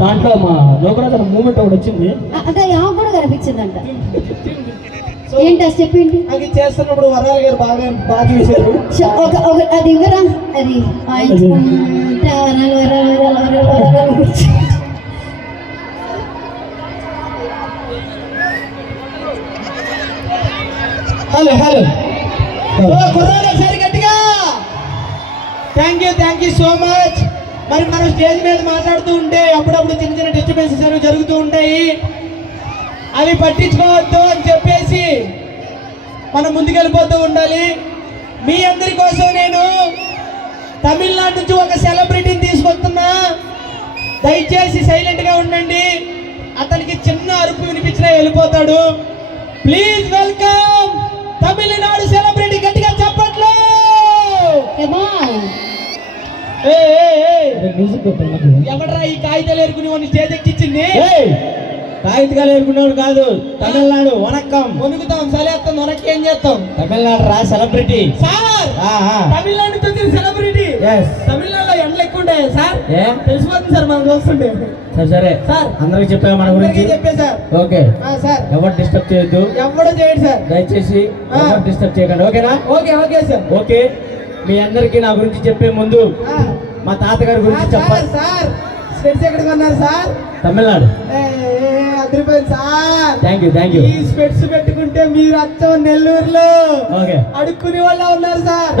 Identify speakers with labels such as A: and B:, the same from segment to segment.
A: దాంట్లో మా లోకరాజు మూమెంట్ ఒకటి వచ్చింది.
B: అంటే ఆమె కూడా కనిపించిందంట. ఏంటి అది చెప్పింది
C: అది చేస్తున్నప్పుడు వరాలు గారు బాగా బాగా చేశారు.
B: చ- ఒక ఒక అది ఇవ్వరా అది వరాలు వరాలు వరాలు వరాలు వరాలు కూర్చో.
C: హలో. హలో కుర్రాడు ఒకసారి గట్టిగా. Thank you thank you so much మరి మనం స్టేజ్ మీద మాట్లాడుతూ ఉంటే అప్పుడప్పుడు చిన్న చిన్న డిస్టర్బెన్సెస్ అనేవి జరుగుతూ ఉంటాయి. అవి పట్టించుకోవద్దు అని చెప్పేసి మనం ముందుకెళ్ళిపోతూ ఉండాలి. మీ అందరి కోసం నేను తమిళనాడు నుంచి ఒక సెలబ్రిటీని తీసుకొస్తున్నా. దయచేసి సైలెంట్గా ఉండండి. అతనికి చిన్న అరుపు వినిపించినా వెళ్ళిపోతాడు. ప్లీజ్ వెల్కమ్ తమిళనాడు సెలబ్రిటీ గట్టిగా చెప్పట్లు.
B: Come
C: ఎవడ్రా ఈ కాగితాలు ఏరుకుని ఎక్కించింది
A: కాగితకాలు ఏరుకున్నాడు కాదు తమిళనాడు వనక్కం.
C: వణుకుతాం సలేస్తాం మనకి ఏం చేస్తాం
A: తమిళనాడు రా సెలబ్రిటీ.
C: సార్! తమిళనాడు వచ్చిన సెలబ్రిటీ. తమిళనాడులో ఎండలు ఎక్కువ ఉంటాయి సార్ తెలిసిపోతుంది సార్ మనం చూస్తుంటే.
A: సరే సరే.
C: సార్.
A: అందరికి చెప్పా మన గురించి?
C: చెప్పే సార్.
A: ఓకే.
C: సార్.
A: ఎవరు డిస్టర్బ్ చేయొద్దు.
C: ఎవడో చేయండి సార్.
A: దయచేసి. ఎవరు డిస్టర్బ్ చేయకండి. ఓకేనా?
C: Okay okay sir.
A: ఓకే. మీ అందరికి నా గురించి చెప్పే ముందు మా తాతగారి గురించి చెప్పాలి.
C: సార్ స్పెట్స్ ఎక్కడ కొన్నారు సార్?
A: తమిళనాడు.
C: అదిరిపోయింది sir.
A: Thank you thank you
C: ఈ స్పెట్స్ పెట్టుకుంటే మీరు అచ్చం నెల్లూరులో
A: ఓకే.
C: అడుక్కునే వాళ్ళ ఉన్నారు సార్.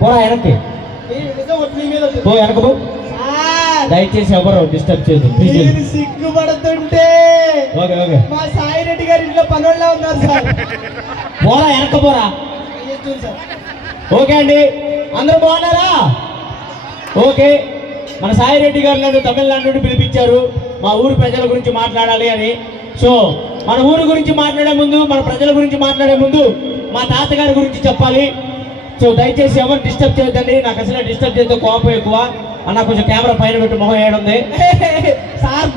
A: పోరా వెనక్కి. పో వెనక పో. దయచేసి ఎవరు డిస్టర్బ్ చేయదు
C: మీరు సిగ్గుపడుతుంటే
A: ఓకే ఓకే.
C: మా సాయి రెడ్డి గారి ఇంట్లో పనోళ్ళ ఉన్నారు సార్.
A: పోరా వెనక పోరా. ఓకే అండి. అందరూ బాగున్నారా? ఓకే మన సాయి రెడ్డి గారు నన్ను తమిళనాడు నుండి పిలిపించారు మా ఊరు ప్రజల గురించి మాట్లాడాలి అని సో మన ఊరు గురించి మాట్లాడే ముందు మన ప్రజల గురించి మాట్లాడే ముందు మా తాతగారి గురించి చెప్పాలి సో దయచేసి ఎవరు డిస్టర్బ్ చేయొద్దండి నాకు అసలు డిస్టర్బ్ చేస్తే కోపం ఎక్కువ అన్న కొంచెం కెమెరా పైన పెట్టి మొహం ఉంది
C: సార్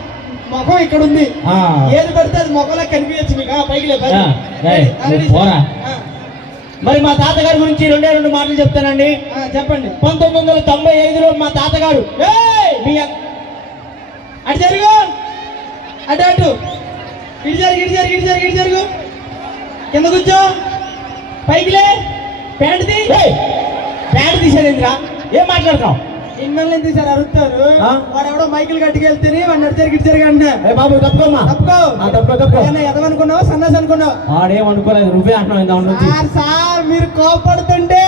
C: ముఖం ఇక్కడ ఉంది. ఏది పడితే అది ముఖంలో కనిపించచ్చు మీకు పైకి లే, పైకి.
A: ఆ, రైట్.
C: ఆ, రెడీ,
A: పోరా. మరి మా తాతగారి గురించి రెండే రెండు మాటలు చెప్తానండి.
C: చెప్పండి.
A: పంతొమ్మిది వందల తొంభై ఐదులో మా తాతగారు
C: అటు జరుగు! అటు అటు! ఇటు జరుగు ఇటు జరుగు ఇటు జరుగు ఇటు జరుగు! కింద కూర్చో! పైకి లే! ప్యాంట్ తీ!
A: ప్యాంట్ తీసేదేంద్రా ఏం మాట్లాడతావు
C: ఇన్నెల్ని తీసారు అరుస్తారు? వాడు ఎవడో మైకిల్ గట్టుకెళ్తేనే వాడిని ఇటు జరుగు అంటే.
A: బాబు తప్పుకోమ్మా?
C: తప్పుకో.
A: ఆ, తప్పుకో తప్పుకో.
C: ఎదవనుకున్నావా? సన్నాసి అనుకున్నావు?
A: ఆడేం అనుకోలేదు నువ్వే అంటున్నావు
C: సార్ సార్ మీరు కోపడుతుంటే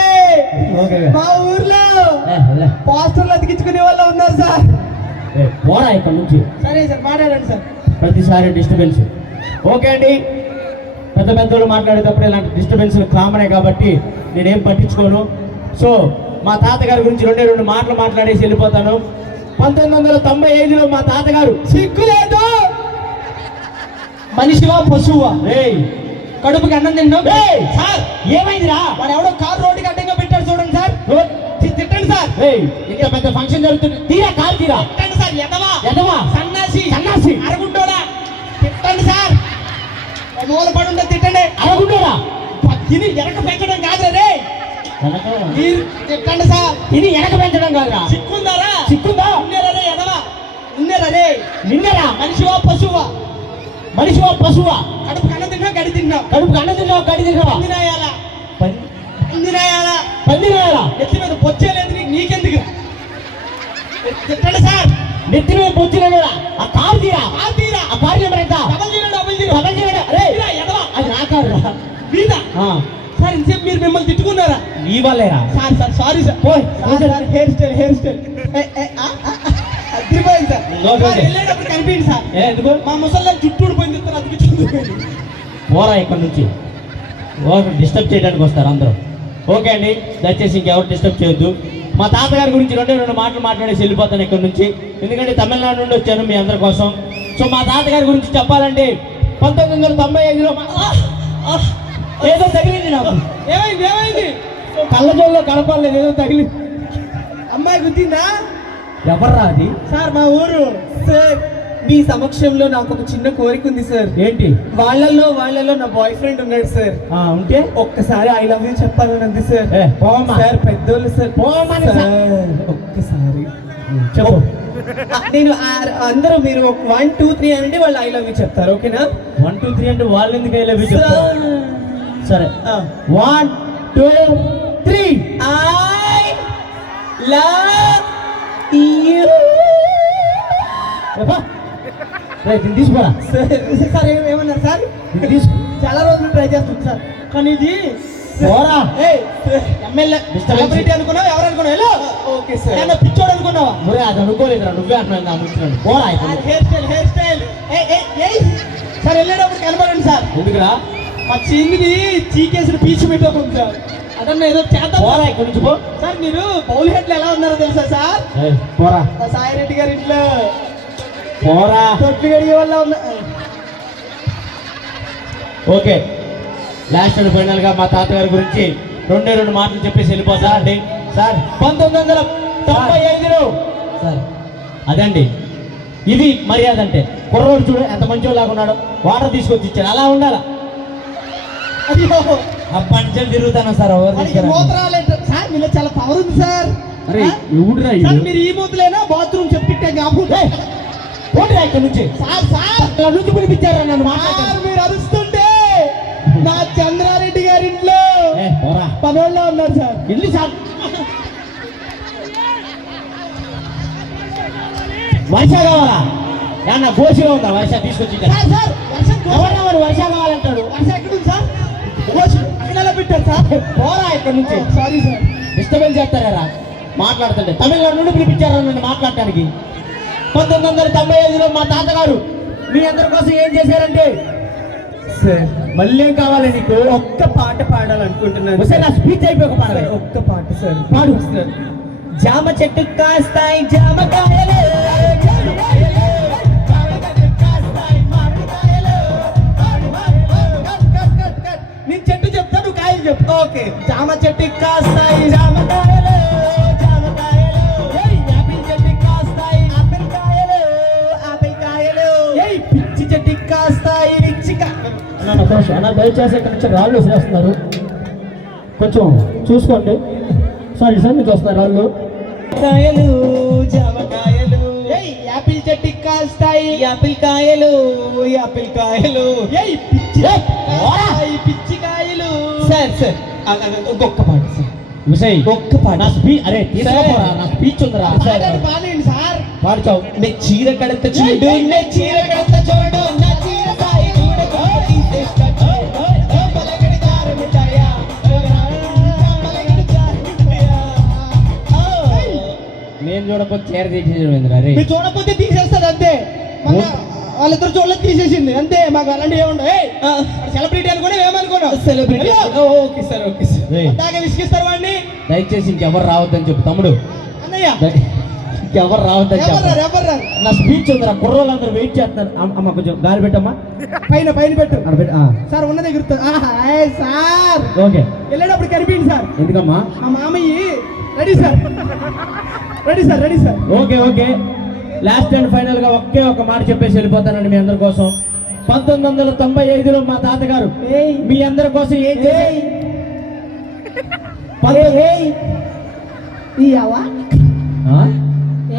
C: మా ఊర్లో. పోస్టర్లు అతికించుకునే వాళ్ళు ఉన్నారు సార్.
A: పోరా ఇక్కడ నుంచి.
C: సరే సార్ మాట్లాడండి సార్.
A: ప్రతిసారి డిస్టర్బెన్స్. ఓకే అండి. పెద్ద పెద్దలు మాట్లాడేటప్పుడు ఇలాంటి డిస్టర్బెన్స్ కామనే కాబట్టి నేనేం పట్టించుకోను. సో మా తాతగారి గురించి రెండే రెండు మాటలు మాట్లాడేసి వెళ్ళిపోతాను. పంతొమ్మిది వందల తొంభై ఐదులో మా తాతగారు
C: సిగ్గులేదు? మనిషివా పశువా? కడుపుకి అన్నం తిన్నాం
A: ఏయ్!
C: సార్
A: ఏమైందిరా?
C: వాడు ఎవడో కారు రోడ్డుకి అడ్డంగా పెట్టాడు చూడండి సార్. తిట్టండి సార్.
A: ఇంత పెద్ద ఫంక్షన్ జరుగుతుంది. తీరా కారు తీరా?
C: తిట్టండి సార్ ఎదవా?
A: ఎదవా?
C: సన్నాసి.
A: సన్నాసి.
C: అరుగుంటోడా? తిట్టండి సార్. మూల పడి ఉంటే తిట్టండి.
A: అరగుండరా
C: తిని వెనక పెంచడం కాదు రే. తిట్టండి సార్.
A: ఇది వెనక పెంచడం కాదురా.
C: సిక్కుందారా
A: సిక్కుందా
C: ఉన్నేరా ఎదవా? ఉన్నేరా
A: నిన్నరా?
C: మనిషివా పశువా?
A: మనిషివా పశువా?
C: కడుపు కన్న తిన్నా గడి తిన్నాం
A: కడుపు అన్న తిన్నావా గడి తిన్నావా?
C: పందినాయాలా పందినాయాలా
A: పంది వేయాలా
C: ఎత్తి మీద పొచ్చేలేదు నీకు నీకెందుకు తిట్టండి సార్.
A: నెత్తి మీద పొచ్చినా ఆ కారు తీరా?
C: ఆ తీరా?
A: ఆ కారు నెంబర్ ఎంత?
C: Double zero double zero.
A: Double zero. రే
C: తీరా, ఎదవా?
A: అది నా కారు
C: సార్ ఇంతసేపు మీరు మిమ్మల్ని తిట్టుకున్నారా?
A: నీ వల్లేరా?
C: Sir sir sorry sir.
A: ఓయ్,
C: sir hair style hair style. అదిరిపోయింది సార్. వెళ్ళేటప్పుడు కనిపించింది సార్.
A: ఎందుకు?
C: మా ముసలి జుట్టు ఊడిపోయింది సార్ చుట్టుపోయింది
A: పోరా ఇక్కడ నుంచి. డిస్టర్బ్ చేయడానికి వస్తారు అందరూ. ఓకే అండి దయచేసి ఇంకెవరు డిస్టర్బ్ చేయొద్దు. మా తాతగారి గురించి రెండే రెండు మాటలు మాట్లాడేసి వెళ్ళిపోతాను ఇక్కడ నుంచి. ఎందుకంటే తమిళనాడు నుండి వచ్చాను మీ అందరి కోసం. సో మా తాతగారి గురించి చెప్పాలంటే పంతొమ్మిది వందల తొంభై ఐదులో మా-! ఏదో తగిలింది నాకు.
C: ఏమైంది ఏమైంది?
A: కళ్ళజోల్లో కనపడలేదు ఏదో తగిలింది
C: అమ్మాయి గుద్దిందా?
A: ఎవర్రా అది?
C: సార్ మా ఊరు. సార్ మీ సమక్షంలో నాకు ఒక చిన్న కోరిక ఉంది సార్.
A: ఏంటి?
C: వాళ్ళల్లో వాళ్ళలో నా బాయ్ ఫ్రెండ్ ఉన్నాడు సార్.
A: ఉంటే?
C: ఒక్కసారి ఐ లవ్ యూ చెప్పాలని ఉంది సార్. సార్ పెద్దోళ్ళు సార్. ఒక్కసారి.
A: చెప్పు.
C: నేను అందరూ మీరు వన్ టూ త్రీ అంటే వాళ్ళు ఐ లవ్ యూ చెప్తారు ఓకేనా?
A: వన్ టూ త్రీ అంటే వాళ్ళు ఎందుకు వెళ్ళి చెప్తారు? సరే. One two three
C: I love you
A: తీసుకోరా.
C: సార్ ఏమన్నారు సార్?
A: దీన్ని తీసుకో.
C: చాలా రోజులు ట్రై చేస్తుంది సార్. కానీ ఇది
A: పోరా.
C: ఎమ్మెల్యే సెలబ్రిటీ అనుకున్నావు? ఎవరు అనుకున్నావు? హలో. ఓకే సార్ ఏమన్నా పిచ్చోడు అనుకున్నావా?
A: ఒరే అది అనుకోలేదురా. నువ్వే అంటున్నాను నా పోరా నుంచి.
C: Hair style hair style sir వెళ్ళేటప్పుడు కనబడండి సార్.
A: ఎందుకురా?
C: మా చీందిని చీకేసిన పీచు పెట్టకుండా. సార్ అదన్నా ఏదో చేద్దాం
A: పోరా ఇక్కడ నుంచి పో.
C: సార్ మీరు బౌల్ హెడ్లు ఎలా ఉన్నారో తెలుసా సార్?
A: పోరా.
C: మా సాయిరెడ్డి గారి ఇంట్లో.
A: పోరా.
C: తొట్టి గడిగే వల్ల ఉన్నా
A: ఓకే. లాస్ట్ అండ్ ఫైనల్గా మా తాతగారి గురించి రెండే రెండు మాటలు చెప్పేసి వెళ్ళిపోతా అండి సార్. పంతొమ్మిది వందల తొంభై ఐదులో. సార్. అదండి. ఇది మర్యాద అంటే. కుర్రోడు చూడు ఎంత మంచోలాగా ఉన్నాడు. వాటర్ తీసుకొచ్చి ఇచ్చాడు. అలా ఉండాలా?
C: అయ్యో.
A: ఆ పంచలు తిరుగుతాను సార్?
C: మూత్రాలు సార్ మీలో చాలా పవర్ ఉంది సార్.
A: అరే
C: ఆ?
A: ఎవడురా
C: సార్
A: ఈడు?
C: మీరు ఈ మూతులేనా బాత్రూమ్ చెప్పిట్టే జ్ఞాపకం
A: ఇక్కడ నుంచి.
C: Sir sir.
A: ఇక్కడ నుంచి పిలిపించారా నన్ను మాట్లాడతాను
C: సార్ మీరు అరుస్తుంటే నా చంద్రారెడ్డి గారి ఇంట్లో పనోళ్ళ ఉన్నారు సార్.
A: ఎల్లి సార్. వర్ష కావాలా? గోసిలో ఉందా? వర్ష తీసుకొచ్చి ఇక్కడ?
C: సార్ సార్ వర్షం
A: కావాలంటాడు.
C: వర్షం ఎక్కడుంది సార్? అక్కడ పెట్టారు సార్.
A: పోరా ఇక్కడ నుంచి.
C: Sorry sir.
A: డిస్టర్బెన్స్ చేస్తారా మాట్లాడుతుంటే తమిళనాడు నుండి పిలిపించారా నన్ను మాట్లాడటానికి. పంతొమ్మిది వందల తొంభై ఐదులో మా తాతగారు మీ అందరి కోసం ఏం చేశారంటే
C: సార్
A: మళ్ళీ ఏం కావాలి నీకు?
C: ఒక్క పాట పాడాలనుకుంటున్నాను.
A: ఒకసారి నా స్పీచ్ అయిపోయి ఒక పాట
C: సార్, ఒక్క పాట సార్.
A: పాడు.
C: సార్. జామ చెట్టు కాస్తాయి జామకాయలు చెప్పు ఓకే. జామ చెట్టు కాస్తాయి. జామకాయలు జామకాయలు యాపిల్ చెట్టు కాస్తాయి. ఆపిల్ కాయలు ఆపిల్ కాయలు. ఏయ్ పిచ్చి చెట్టు కాస్తాయి. పిచ్చి కాయలు
A: అన్న దోష అన్న దయచేసి ఇక్కడ నుంచి రాళ్ళు వేసేస్తున్నారు కొంచెం చూసుకోండి. సారీ సార్ మీకు వస్తున్నారు రాళ్ళు.
C: కాయలు జామకాయలు ఏయ్ యాపిల్ చెట్టు కాస్తాయి. యాపిల్ కాయలు యాపిల్ కాయలు. ఏయ్ పిచ్చి పిచ్చి సార్ సార్ ఒక్క పాట సార్.
A: విషయ్
C: ఒక్క పాట.
A: నా స్పీచ్ అరే తీసుకోపోరా నా స్పీచ్ ఉందిరా
C: పాడండి, పాడండి సార్.
A: పాడుచావు
C: నే చీర కడత చూడు నే చీర చూడు నా చీర సాయి చూడు.
A: నేను చూడకపోతే చీర
C: మీరు చూడకపోతే తీసేస్తుంది అంతే వాళ్ళిద్దరు చూడలేదు తీసేసింది. అంతే మాకు అలాంటివి ఏముండవు సెలబ్రిటీ అనుకుని ఏమనుకున్నావు celebrity okay sir okay sir. దాకా విసిగిస్తారు వాడిని.
A: దయచేసి ఇంకెవరు రావద్దని చెప్పు. తమ్ముడు.
C: అన్నయ్య.
A: ఇంకెవరు రావద్దని చెప్పు. నా స్పీచ్ ఉందిరా కుర్రోళ్ళందరూ వెయిట్ చేస్తున్నారు. అమ్మ కొంచెం గాలి పెట్టమ్మా.
C: పైన పైన పెట్టు. సార్ ఆహా, ఏయ్ సార్.
A: ఓకే.
C: వెళ్ళేటప్పుడు కనిపించింది సార్.
A: ఎందుకమ్మా?
C: మా మామయ్య ready sir. Ready sir ready sir.
A: Okay okay. Last and ఫైనల్గా ఒకే ఒక మాట చెప్పేసి వెళ్ళిపోతానండి మీ అందరి కోసం. పంతొమ్మిది వందల తొంభై ఐదులో మా తాతగారు
C: ఏయ్.
A: మీ అందరి కోసం ఏం?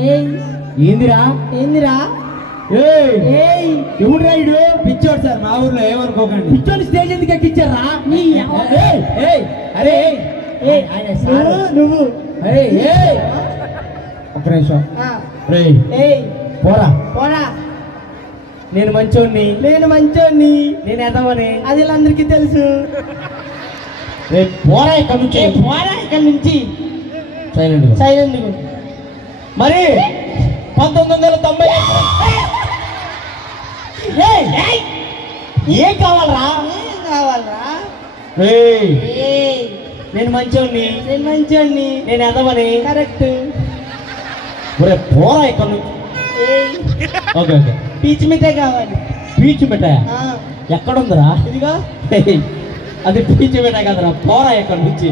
C: ఏయ్.
A: ఏందిరా?
C: ఏందిరా?
A: ఎవడు రాయుడు
C: పిచ్చోడు సార్ మా ఊర్లో ఏమనుకోకండి.
A: పిచ్చోని స్టేజ్ ఎందుకు ఎక్కించారా?
C: నీ
A: ఏయ్, ఏయ్, అరే.
C: నువ్వు
A: అరే ఏయ్. ఒక నిమిషం. పోరా.
C: పోరా.
A: నేను మంచోడిని
C: నేను మంచోడిని
A: నేను ఎదవని.
C: అది వీళ్ళందరికీ తెలుసు.
A: పోరా ఇక్కడ నుంచి.
C: పోరా ఇక్కడ నుంచి.
A: సైలెంట్
C: సైలెంట్
A: మరి పంతొమ్మిది వందల తొంభై ఏం కావాలరా?
C: ఏం కావాలరా?
A: నేను మంచోడిని
C: నేను మంచోడిని
A: నేను ఎదవని.
C: కరెక్ట్.
A: ఒరే పోరా ఇక్కడ ఓకే ఓకే.
C: పీచ్ మిఠాయి కావాలి.
A: పీచు మిఠాయా? ఎక్కడుందిరా?
C: ఇదిగో.
A: అది పీచు మిఠాయి కదరా. పోరా ఇక్కడ నుంచి.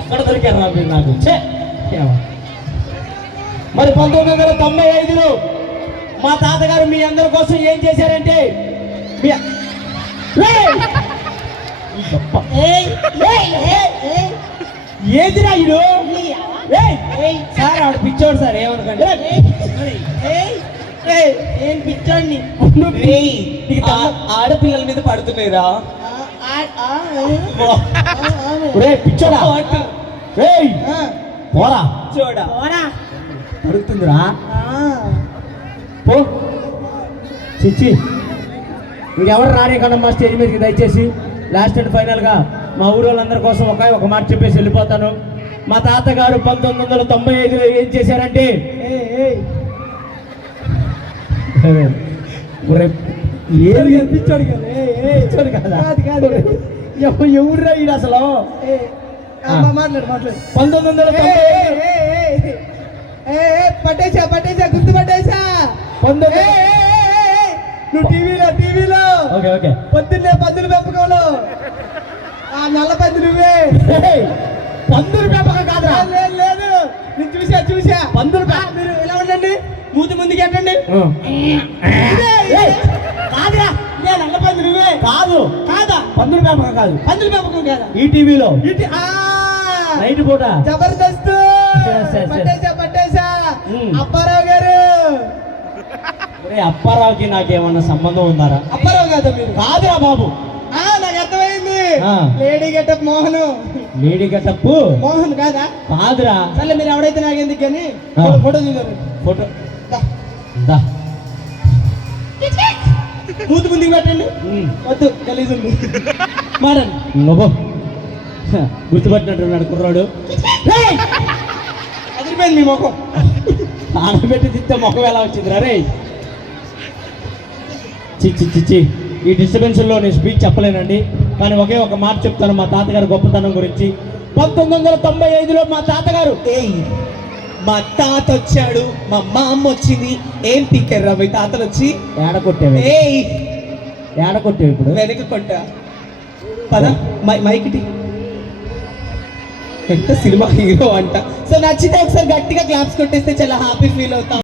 A: ఎక్కడ దొరికారా మీరు నాకు. మరి పంతొమ్మిది వందల తొంభై ఐదులో మా తాతగారు మీ అందరి కోసం ఏం చేశారంటే మీ ఏదిరా ఇడు సార్ ఆడు పిచ్చోడు సార్ ఏమనుకోండి.
C: ఏం పిచ్చోడిని?
D: ఆడపిల్లల మీద పడుతున్నాయిరా.
A: పిచ్చోడా? ఏయ్! పోరా.
D: చూడ
A: అడుగుతుందిరా పో. చిచ్చి. ఇంకెవరు రాని కదమ్మా స్టేజ్ మీదకి దయచేసి. లాస్ట్ అండ్ ఫైనల్గా మా ఊరు వాళ్ళందరి కోసం ఒక ఒక మాట చెప్పేసి వెళ్ళిపోతాను. మా తాతగారు పంతొమ్మిది వందల తొంభై ఐదులో ఏం చేశారంటే ఏది పిచ్చోడు కదా? పిచ్చోడు కదా? ఎవ- ఎవర్రా ఈడు అసలు?
C: మాట్లాడు మాట్లాడు.
A: పంతొమ్మిది వందల
C: పట్టేశా పట్టేశా గుర్తు
A: పంతొమ్మిది
C: ఏ, నువ్వు టీవీలో టీవీలో.
A: Okay okay.
C: పొద్దున్నే పందులు పెంపకంలో. ఆ నల్ల పంది నువ్వే.
A: పందులు పెంపకం కాదురా.
C: లేదు, లేదు. నేను చూసా చూసా.
A: పందులు
C: మీరు ఇలా ఉండండి. మూతి ముందుకు ఎట్టండి.
A: కాదురా.
C: ఇదే నల్ల పంది నువ్వే.
A: కాదు.
C: కాదా?
A: పందులు పెంపకం కాదు.
C: పందులు పెంపకం కాదా?
A: ఈ టీవీలో. నైట్ పూట.
C: జబర్దస్త్. పట్టేశా
A: Hmm.
C: అప్పారావు గారు.
A: అప్పారావుకి నాకేమన్నా సంబంధం ఉందారా?
C: అప్పారావు కాదా మీరు?
A: కాదురా బాబు.
C: ఆ నాకు అర్థమైంది. Lady getup Mohan.
A: Lady getup
C: Mohan కాదా?
A: కాదురా.
C: సరే మీరు ఎవడైతే నాకు ఎందుకు కానీ. ఫోటో తీశారు
A: ఫోటో. దా.
C: మూతి ముందుకు పెట్టండి. వద్దు గలీజ్ ఉంది. మాడండి
A: నువ్వు. గుర్తుపట్టినట్టున్నాడు కుర్రాడు!
C: అదిరిపోయింది మీ ముఖం.
A: ఆడబెట్టి తిస్తే ముఖం ఎలా వచ్చిందిరా రే చిచ్చి చిచ్చి ఈ డిస్టర్బెన్స్లో నేను స్పీచ్ చెప్పలేనండి. కానీ ఒకే ఒక మాట చెప్తాను మా తాతగారి గొప్పతనం గురించి. పంతొమ్మిది వందల తొంభై ఐదులో మా తాతగారు
D: ఏయ్ మా తాత వచ్చాడు మా మా అమ్మ వచ్చింది ఏం పీకర్రా మీ తాతలు వచ్చి
A: ఏడ కొట్టేవి?
D: ఏయ్
A: ఏడ కొట్టేవి ఇప్పుడు?
D: వెనక కొంట పద మై మైకిటి ఎంత సినిమా హీరో అంట. సో నచ్చితే ఒకసారి గట్టిగా క్లాప్స్ కొట్టేస్తే చాలా హ్యాపీ ఫీల్ అవుతాం.